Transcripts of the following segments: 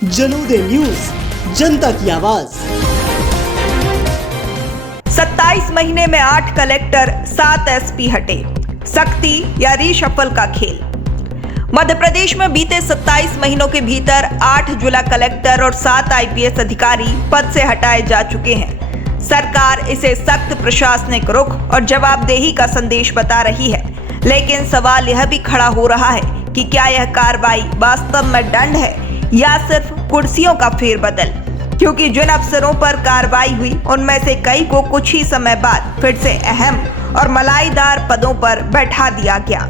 जनोदय news, जनता की आवाज। 27 महीने में 8 कलेक्टर, 7 एसपी हटे, सख्ती या रीशफल का खेल। मध्य प्रदेश में बीते 27 महीनों के भीतर 8 जिला कलेक्टर और 7 आईपीएस अधिकारी पद से हटाए जा चुके हैं। सरकार इसे सख्त प्रशासनिक रुख और जवाबदेही का संदेश बता रही है, लेकिन सवाल यह भी खड़ा हो रहा है कि क्या यह कार्रवाई वास्तव में दंड है या सिर्फ कुर्सियों का फेरबदल, क्योंकि जिन अफसरों पर कार्रवाई हुई उनमें से कई को कुछ ही समय बाद फिर से अहम और मलाईदार पदों पर बैठा दिया गया।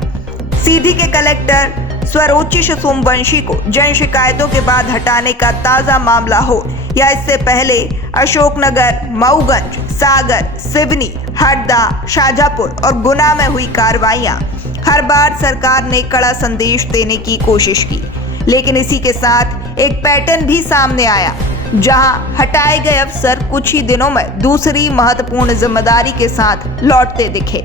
सीधी के कलेक्टर स्वरोचिष सोमवंशी को जन शिकायतों के बाद हटाने का ताजा मामला हो या इससे पहले अशोकनगर, मऊगंज, सागर, सिवनी, हरदा, शाजापुर और गुना में हुई कार्रवाइयां, हर बार सरकार ने कड़ा संदेश देने की कोशिश की, लेकिन इसी के साथ एक पैटर्न भी सामने आया, जहां हटाए गए अफसर कुछ ही दिनों में दूसरी महत्वपूर्ण जिम्मेदारी के साथ लौटते दिखे।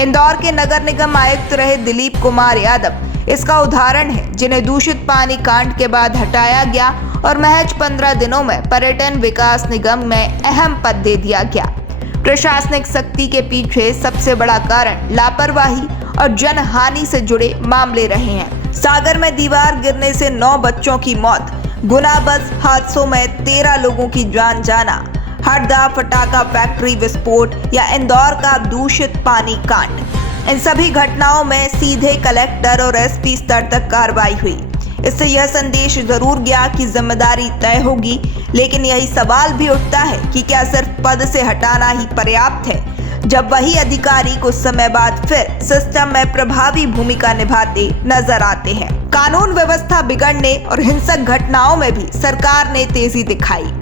इंदौर के नगर निगम आयुक्त रहे दिलीप कुमार यादव इसका उदाहरण है, जिन्हें दूषित पानी कांड के बाद हटाया गया और महज 15 दिनों में पर्यटन विकास निगम में अहम पद दे दिया गया। प्रशासनिक सख्ती के पीछे सबसे बड़ा कारण लापरवाही और जनहानि से जुड़े मामले रहे हैं। सागर में दीवार गिरने से 9 बच्चों की मौत, गुना बस हादसों में 13 लोगों की जान जाना, हरदा फटाखा फैक्ट्री विस्फोट या इंदौर का दूषित पानी कांड, इन सभी घटनाओं में सीधे कलेक्टर और एसपी स्तर तक कार्रवाई हुई। इससे यह संदेश जरूर गया कि जिम्मेदारी तय होगी, लेकिन यही सवाल भी उठता है कि क्या सिर्फ पद से हटाना ही पर्याप्त है, जब वही अधिकारी कुछ समय बाद फिर सिस्टम में प्रभावी भूमिका निभाते नजर आते हैं। कानून व्यवस्था बिगड़ने और हिंसक घटनाओं में भी सरकार ने तेजी दिखाई।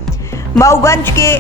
मऊगंज के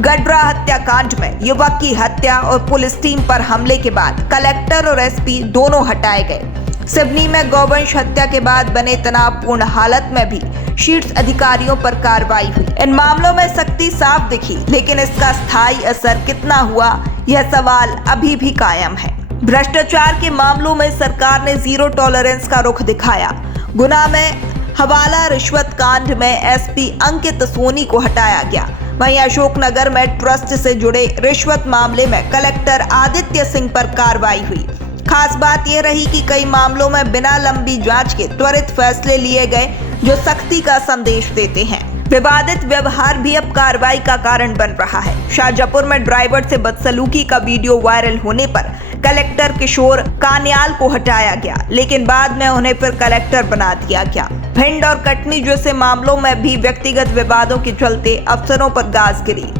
गडरा हत्याकांड में युवक की हत्या और पुलिस टीम पर हमले के बाद कलेक्टर और एसपी दोनों हटाए गए। सिवनी में गौवंश हत्या के बाद बने तनावपूर्ण हालत में भी शीर्ष अधिकारियों पर कार्रवाई हुई। इन मामलों में सख्ती साफ दिखी, लेकिन इसका स्थायी असर कितना हुआ, यह सवाल अभी भी कायम है। भ्रष्टाचार के मामलों में सरकार ने जीरो टॉलरेंस का रुख दिखाया। गुना में हवाला रिश्वत कांड में एसपी अंकित सोनी को हटाया गया। वहीं अशोकनगर में ट्रस्ट से जुड़े रिश्वत मामले में कलेक्टर आदित्य सिंह पर कार्रवाई हुई। खास बात यह रही कि कई मामलों में बिना लंबी जांच के त्वरित फैसले लिए गए, जो सख्ती का संदेश देते हैं। विवादित व्यवहार भी अब कार्रवाई का कारण बन रहा है। शाजापुर में ड्राइवर से बदसलूकी का वीडियो वायरल होने पर कलेक्टर किशोर कान्याल को हटाया गया, लेकिन बाद में उन्हें फिर कलेक्टर बना दिया गया। भिंड और कटनी जैसे मामलों में भी व्यक्तिगत विवादों के चलते अफसरों पर गाज गिरी।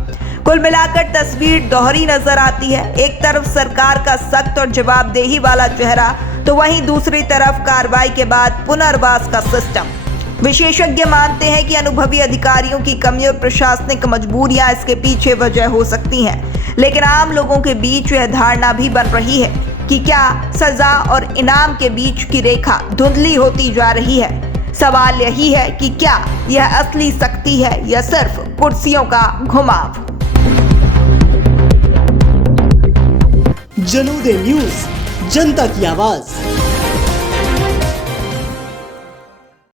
कुल मिलाकर तस्वीर दोहरी नजर आती है। एक तरफ सरकार का सख्त और जवाबदेही वाला चेहरा, तो वहीं दूसरी तरफ कार्रवाई के बाद पुनर्वास का सिस्टम। विशेषज्ञ मानते हैं कि अनुभवी अधिकारियों की कमी और प्रशासनिक मजबूरियां इसके पीछे वजह हो सकती हैं, लेकिन आम लोगों के बीच यह धारणा भी बन रही है कि क्या सजा और इनाम के बीच की रेखा धुंधली होती जा रही है। सवाल यही है कि क्या यह असली सख्ती है या सिर्फ कुर्सियों का घुमाव। जनोदय न्यूज, जनता की आवाज।